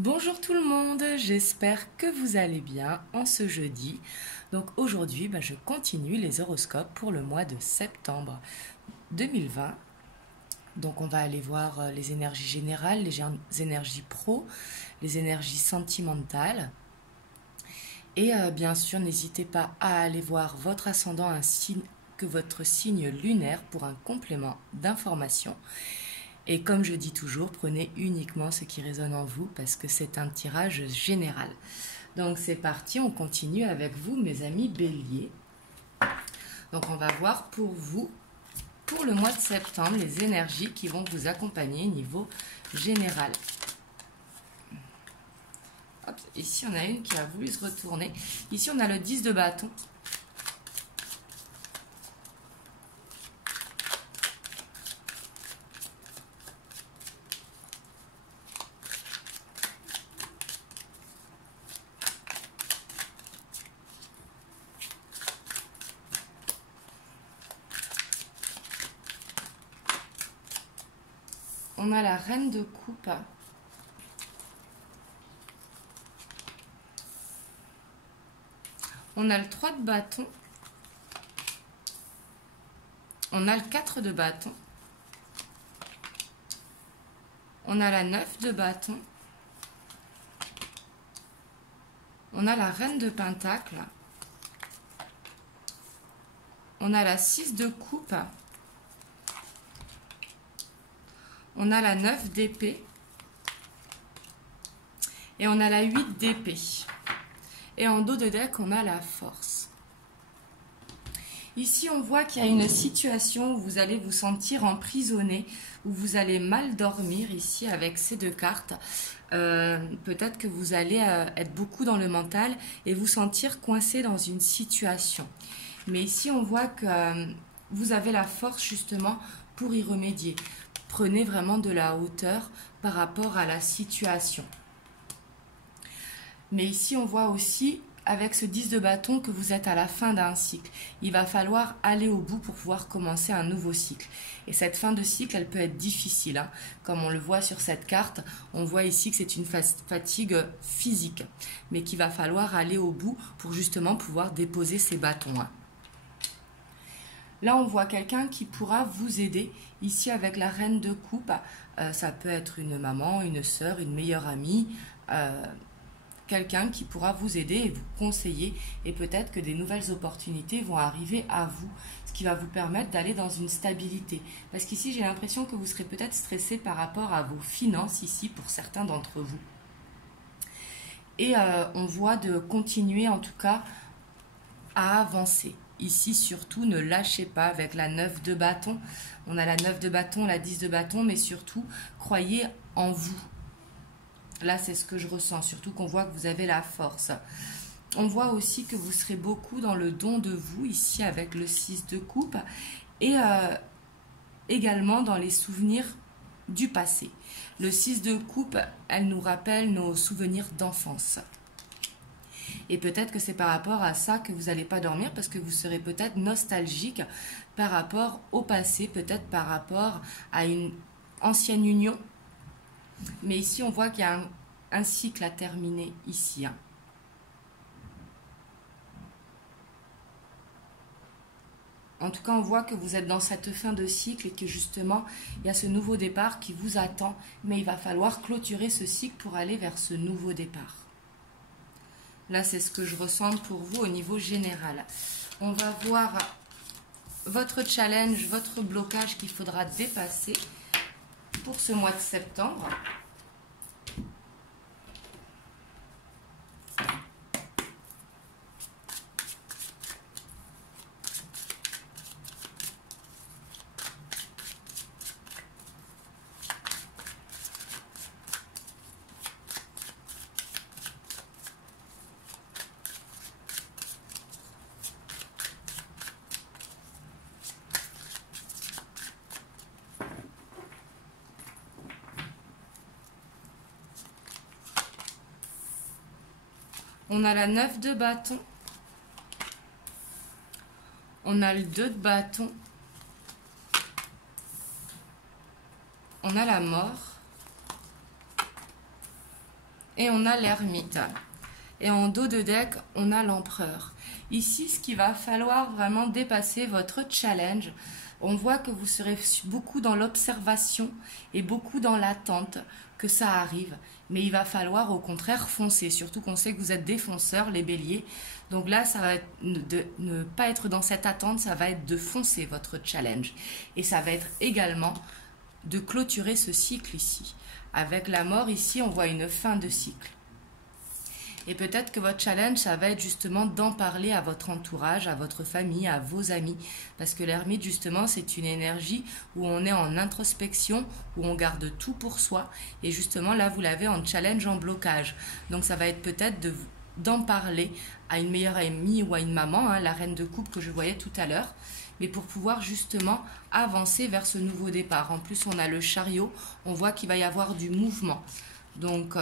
Bonjour tout le monde, j'espère que vous allez bien en ce jeudi. Donc aujourd'hui, je continue les horoscopes pour le mois de septembre 2020. Donc on va aller voir les énergies générales, les énergies pro, les énergies sentimentales. Et bien sûr, n'hésitez pas à aller voir votre ascendant ainsi que votre signe lunaire pour un complément d'information. Et comme je dis toujours, prenez uniquement ce qui résonne en vous parce que c'est un tirage général. Donc c'est parti, on continue avec vous mes amis béliers. Donc on va voir pour vous, pour le mois de septembre, les énergies qui vont vous accompagner au niveau général. Hop, ici on a une qui a voulu se retourner. Ici on a le 10 de bâton. On a la reine de coupe. On a le 3 de bâton. On a le 4 de bâton. On a la 9 de bâton. On a la reine de pentacle. On a la 6 de coupe. On a la 9 d'épée. Et on a la 8 d'épée. Et en dos de deck, on a la force. Ici, on voit qu'il y a une situation où vous allez vous sentir emprisonné, où vous allez mal dormir ici avec ces deux cartes. Peut-être que vous allez être beaucoup dans le mental et vous sentir coincé dans une situation. Mais ici, on voit que vous avez la force justement pour y remédier. Prenez vraiment de la hauteur par rapport à la situation. Mais ici, on voit aussi, avec ce 10 de bâton, que vous êtes à la fin d'un cycle. Il va falloir aller au bout pour pouvoir commencer un nouveau cycle. Et cette fin de cycle, elle peut être difficile. Comme on le voit sur cette carte, on voit ici que c'est une fatigue physique. Mais qu'il va falloir aller au bout pour justement pouvoir déposer ces bâtons. Là, on voit quelqu'un qui pourra vous aider. Ici, avec la reine de coupe, ça peut être une maman, une sœur, une meilleure amie, quelqu'un qui pourra vous aider et vous conseiller. Et peut-être que des nouvelles opportunités vont arriver à vous, ce qui va vous permettre d'aller dans une stabilité. Parce qu'ici, j'ai l'impression que vous serez peut-être stressé par rapport à vos finances ici, pour certains d'entre vous. Et on voit de continuer en tout cas à avancer. Ici, surtout, ne lâchez pas avec la 9 de bâton. On a la 9 de bâton, la 10 de bâton, mais surtout, croyez en vous. Là, c'est ce que je ressens, surtout qu'on voit que vous avez la force. On voit aussi que vous serez beaucoup dans le don de vous, ici, avec le 6 de coupe, et également dans les souvenirs du passé. Le 6 de coupe, elle nous rappelle nos souvenirs d'enfance. Et peut-être que c'est par rapport à ça que vous n'allez pas dormir parce que vous serez peut-être nostalgique par rapport au passé, peut-être par rapport à une ancienne union. Mais ici, on voit qu'il y a un cycle à terminer ici. En tout cas, on voit que vous êtes dans cette fin de cycle et que justement, il y a ce nouveau départ qui vous attend. Mais il va falloir clôturer ce cycle pour aller vers ce nouveau départ. Là, c'est ce que je ressens pour vous au niveau général. On va voir votre challenge, votre blocage qu'il faudra dépasser pour ce mois de septembre. On a la 9 de bâton. On a le 2 de bâton. On a la mort. et on a l'ermite. Et en dos de deck, on a l'empereur. Ici, ce qu'il va falloir vraiment dépasser votre challenge. On voit que vous serez beaucoup dans l'observation et beaucoup dans l'attente que ça arrive. Mais il va falloir au contraire foncer, surtout qu'on sait que vous êtes des fonceurs, les béliers. Donc là, ça va être de ne pas être dans cette attente, ça va être de foncer votre challenge. Et ça va être également de clôturer ce cycle ici. Avec la mort ici, on voit une fin de cycle. Et peut-être que votre challenge, ça va être justement d'en parler à votre entourage, à votre famille, à vos amis. Parce que l'ermite, justement, c'est une énergie où on est en introspection, où on garde tout pour soi. Et justement, là, vous l'avez en challenge, en blocage. Donc, ça va être peut-être d'en parler à une meilleure amie ou à une maman, hein, la reine de coupe que je voyais tout à l'heure. Mais pour pouvoir justement avancer vers ce nouveau départ. En plus, on a le chariot, on voit qu'il va y avoir du mouvement. Donc,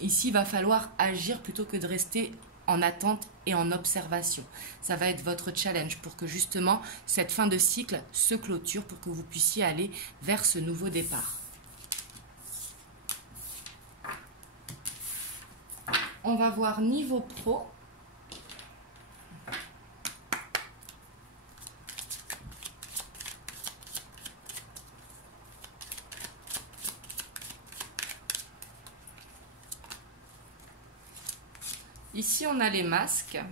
ici, il va falloir agir plutôt que de rester en attente et en observation. Ça va être votre challenge pour que justement cette fin de cycle se clôture pour que vous puissiez aller vers ce nouveau départ. On va voir niveau pro. Ici, on a les masques.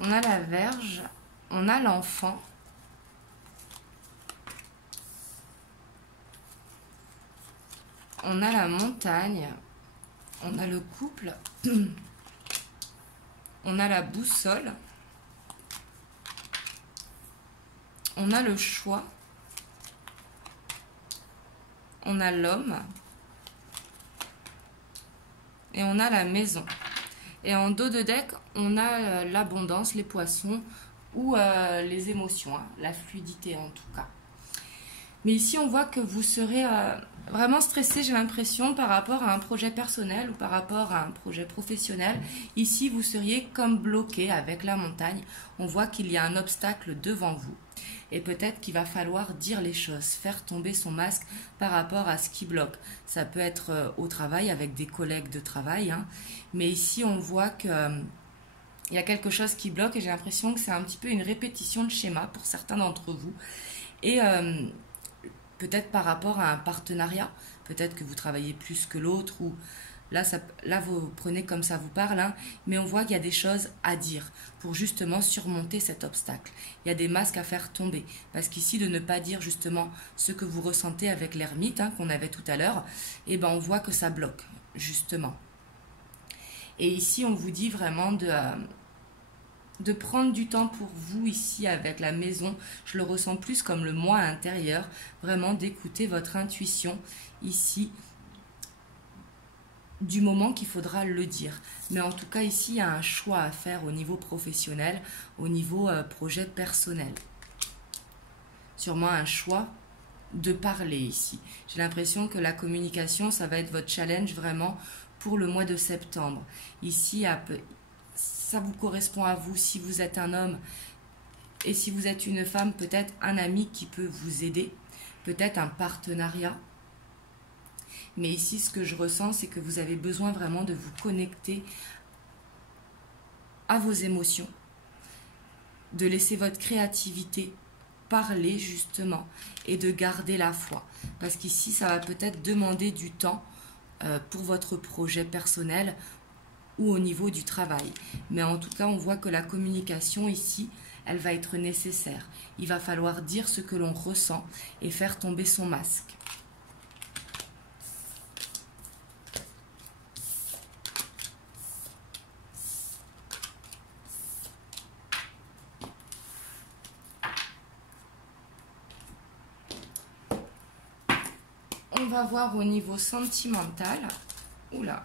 On a la Vierge, on a l'enfant. On a la montagne, on a le couple. On a la boussole, on a le choix, on a l'homme et on a la maison. Et en dos de deck, on a l'abondance, les poissons ou les émotions, hein, la fluidité en tout cas. Mais ici, on voit que vous serez vraiment stressé, j'ai l'impression, par rapport à un projet personnel ou par rapport à un projet professionnel. Ici, vous seriez comme bloqué avec la montagne. On voit qu'il y a un obstacle devant vous. Et peut-être qu'il va falloir dire les choses, faire tomber son masque par rapport à ce qui bloque. Ça peut être au travail, avec des collègues de travail. Hein. Mais ici, on voit que il y a quelque chose qui bloque et j'ai l'impression que c'est un petit peu une répétition de schéma pour certains d'entre vous. Et peut-être par rapport à un partenariat, peut-être que vous travaillez plus que l'autre, ou là, vous prenez comme ça vous parle, hein, mais on voit qu'il y a des choses à dire pour justement surmonter cet obstacle. Il y a des masques à faire tomber, parce qu'ici, de ne pas dire justement ce que vous ressentez avec l'ermite, hein, qu'on avait tout à l'heure, eh ben, on voit que ça bloque, justement. Et ici, on vous dit vraiment de prendre du temps pour vous ici avec la maison. Je le ressens plus comme le moi intérieur, vraiment d'écouter votre intuition ici du moment qu'il faudra le dire. Mais en tout cas ici, il y a un choix à faire au niveau professionnel, au niveau projet personnel. Sûrement un choix de parler ici. J'ai l'impression que la communication, ça va être votre challenge vraiment pour le mois de septembre. Ici, ça vous correspond à vous si vous êtes un homme, et si vous êtes une femme, peut-être un ami qui peut vous aider, peut-être un partenariat. Mais ici, ce que je ressens, c'est que vous avez besoin vraiment de vous connecter à vos émotions, de laisser votre créativité parler justement et de garder la foi. Parce qu'ici, ça va peut-être demander du temps pour votre projet personnel ou au niveau du travail. Mais en tout cas, on voit que la communication ici, elle va être nécessaire. Il va falloir dire ce que l'on ressent et faire tomber son masque. On va voir au niveau sentimental. Oula.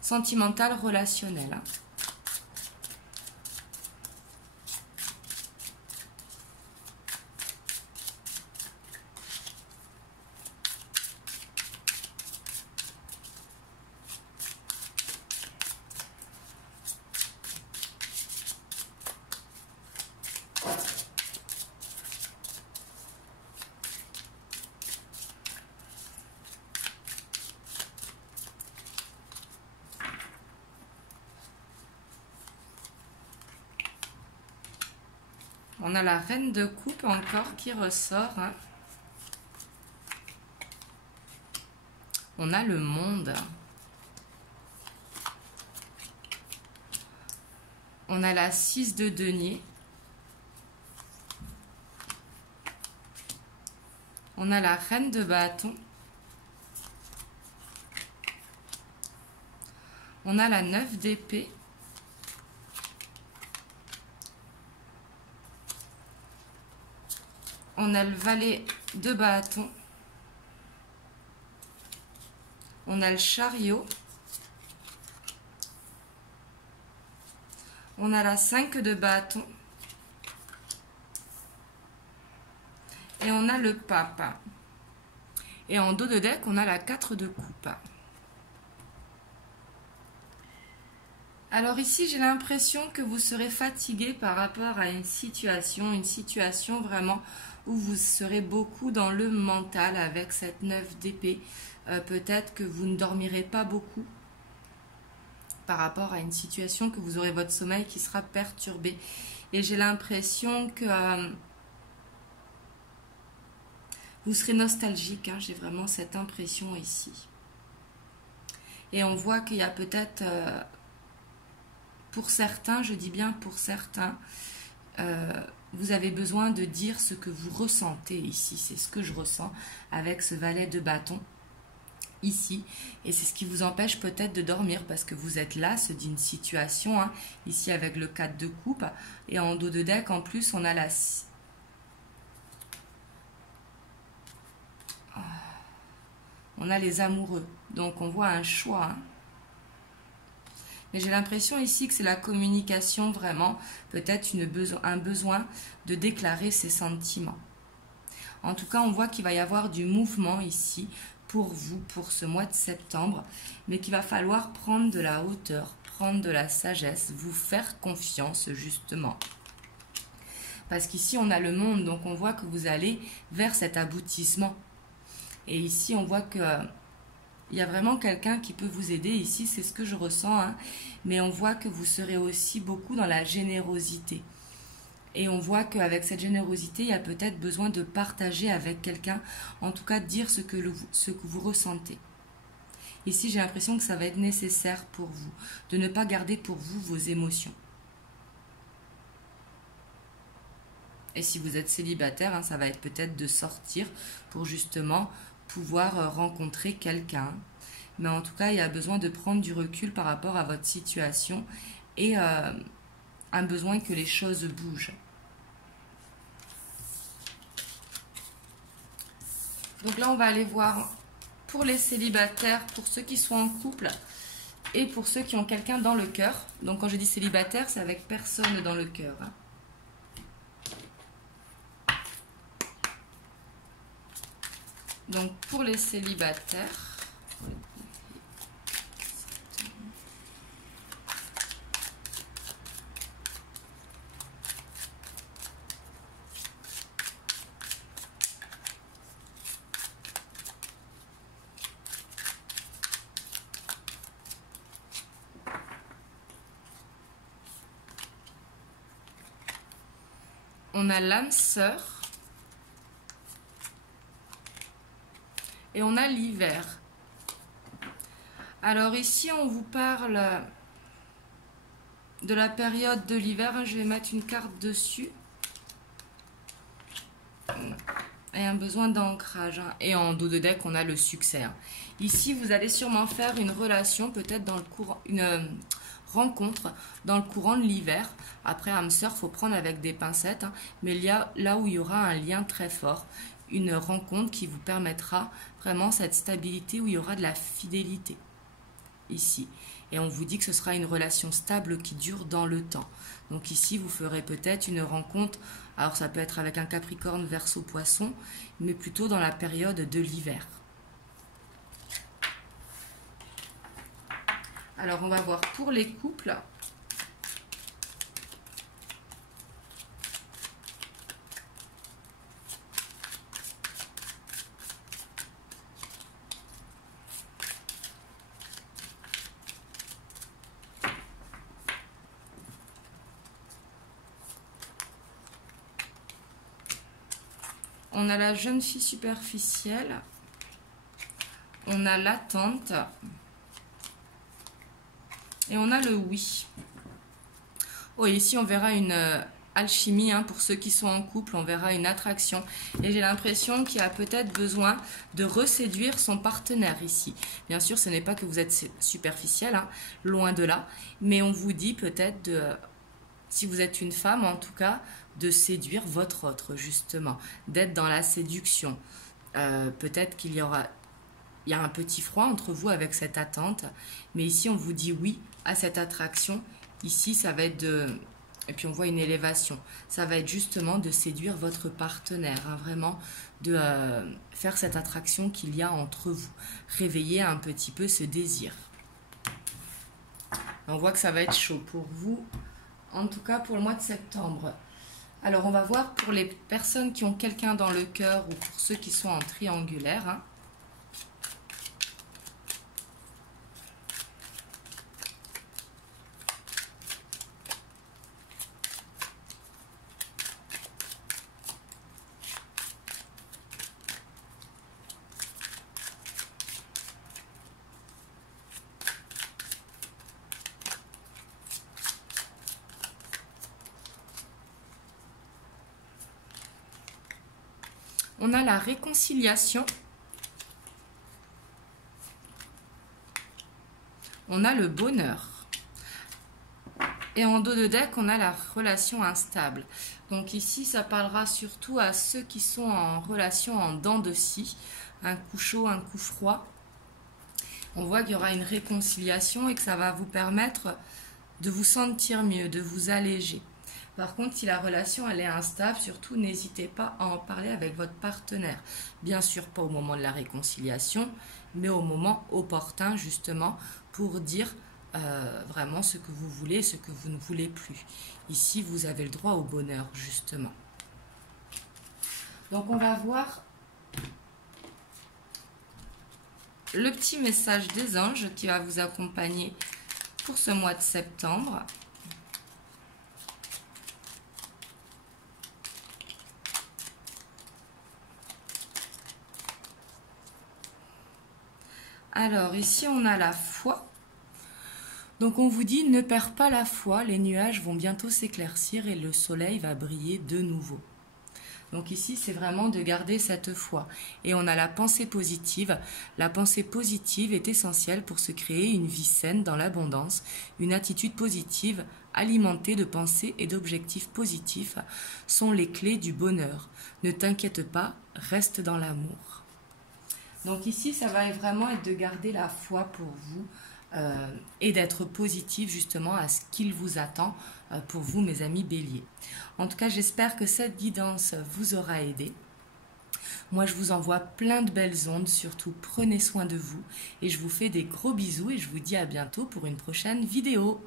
Sentimental, relationnel. Hein. On a la reine de coupe encore qui ressort. Hein. On a le monde. On a la 6 de denier. On a la reine de bâton. On a la 9 d'épée. On a le valet de bâton. On a le chariot. On a la 5 de bâton. Et on a le pape. Et en dos de deck, on a la 4 de coupe. Alors ici, j'ai l'impression que vous serez fatigué par rapport à une situation vraiment où vous serez beaucoup dans le mental avec cette 9 d'épée. Peut-être que vous ne dormirez pas beaucoup par rapport à une situation que vous aurez votre sommeil qui sera perturbé. Et j'ai l'impression que vous serez nostalgique, hein, j'ai vraiment cette impression ici. Et on voit qu'il y a peut-être, pour certains, je dis bien pour certains, vous avez besoin de dire ce que vous ressentez ici. C'est ce que je ressens avec ce valet de bâton ici. Et c'est ce qui vous empêche peut-être de dormir parce que vous êtes là, c'est d'une situation, hein, ici avec le 4 de coupe. Et en dos de deck, en plus, on a la... On a les amoureux. Donc, on voit un choix. Hein. Mais j'ai l'impression ici que c'est la communication vraiment, peut-être un besoin de déclarer ses sentiments. En tout cas, on voit qu'il va y avoir du mouvement ici pour vous, pour ce mois de septembre, mais qu'il va falloir prendre de la hauteur, prendre de la sagesse, vous faire confiance justement. Parce qu'ici, on a le monde, donc on voit que vous allez vers cet aboutissement. Et ici, on voit que... il y a vraiment quelqu'un qui peut vous aider ici, c'est ce que je ressens, hein. Mais on voit que vous serez aussi beaucoup dans la générosité. Et on voit qu'avec cette générosité, il y a peut-être besoin de partager avec quelqu'un, en tout cas de dire ce que vous ressentez. Ici, j'ai l'impression que ça va être nécessaire pour vous, de ne pas garder pour vous vos émotions. Et si vous êtes célibataire, hein, ça va être peut-être de sortir pour justement pouvoir rencontrer quelqu'un. Mais en tout cas, il y a besoin de prendre du recul par rapport à votre situation et un besoin que les choses bougent. Donc là, on va aller voir pour les célibataires, pour ceux qui sont en couple et pour ceux qui ont quelqu'un dans le cœur. Donc quand je dis célibataire, c'est avec personne dans le cœur. Hein. Donc pour les célibataires, on a l'âme sœur. Et on a l'hiver. Alors ici, on vous parle de la période de l'hiver. Je vais mettre une carte dessus. Et un besoin d'ancrage. Et en dos de deck, on a le succès. Ici, vous allez sûrement faire une relation, peut-être dans le courant, une rencontre dans le courant de l'hiver. Après, âme sœur, il faut prendre avec des pincettes. Hein. Mais il y a là où il y aura un lien très fort. Une rencontre qui vous permettra vraiment cette stabilité où il y aura de la fidélité ici. Et on vous dit que ce sera une relation stable qui dure dans le temps. Donc ici, vous ferez peut-être une rencontre, alors ça peut être avec un Capricorne, Verseau, Poisson, mais plutôt dans la période de l'hiver. Alors on va voir pour les couples. on a la jeune fille superficielle, on a l'attente et on a le oui. Oh, ici on verra une alchimie, hein, pour ceux qui sont en couple, on verra une attraction. Et j'ai l'impression qu'il a peut-être besoin de reséduire son partenaire ici. Bien sûr, ce n'est pas que vous êtes superficiel, hein, loin de là, mais on vous dit peut-être de, si vous êtes une femme en tout cas, de séduire votre autre justement, d'être dans la séduction. Peut-être qu'il y a un petit froid entre vous avec cette attente, mais ici on vous dit oui à cette attraction. Ici ça va être de... Et puis on voit une élévation. Ça va être justement de séduire votre partenaire, hein, vraiment de faire cette attraction qu'il y a entre vous. Réveiller un petit peu ce désir. On voit que ça va être chaud pour vous, en tout cas pour le mois de septembre. Alors on va voir pour les personnes qui ont quelqu'un dans le cœur ou pour ceux qui sont en triangulaire, hein. On a la réconciliation. On a le bonheur. Et en dos de deck, on a la relation instable. Donc ici, ça parlera surtout à ceux qui sont en relation en dents de scie. Un coup chaud, un coup froid. On voit qu'il y aura une réconciliation et que ça va vous permettre de vous sentir mieux, de vous alléger. Par contre, si la relation elle est instable, surtout n'hésitez pas à en parler avec votre partenaire. Bien sûr, pas au moment de la réconciliation, mais au moment opportun, justement, pour dire vraiment ce que vous voulez, ce que vous ne voulez plus. Ici, vous avez le droit au bonheur, justement. Donc, on va voir le petit message des anges qui va vous accompagner pour ce mois de septembre. Alors, ici, on a la foi. Donc, on vous dit, ne perds pas la foi, les nuages vont bientôt s'éclaircir et le soleil va briller de nouveau. Donc ici, c'est vraiment de garder cette foi. Et on a la pensée positive. La pensée positive est essentielle pour se créer une vie saine dans l'abondance. Une attitude positive, alimentée de pensées et d'objectifs positifs, sont les clés du bonheur. Ne t'inquiète pas, reste dans l'amour. Donc ici, ça va vraiment être de garder la foi pour vous et d'être positif justement à ce qu'il vous attend pour vous, mes amis béliers. En tout cas, j'espère que cette guidance vous aura aidé. Moi, je vous envoie plein de belles ondes, surtout prenez soin de vous et je vous fais des gros bisous et je vous dis à bientôt pour une prochaine vidéo.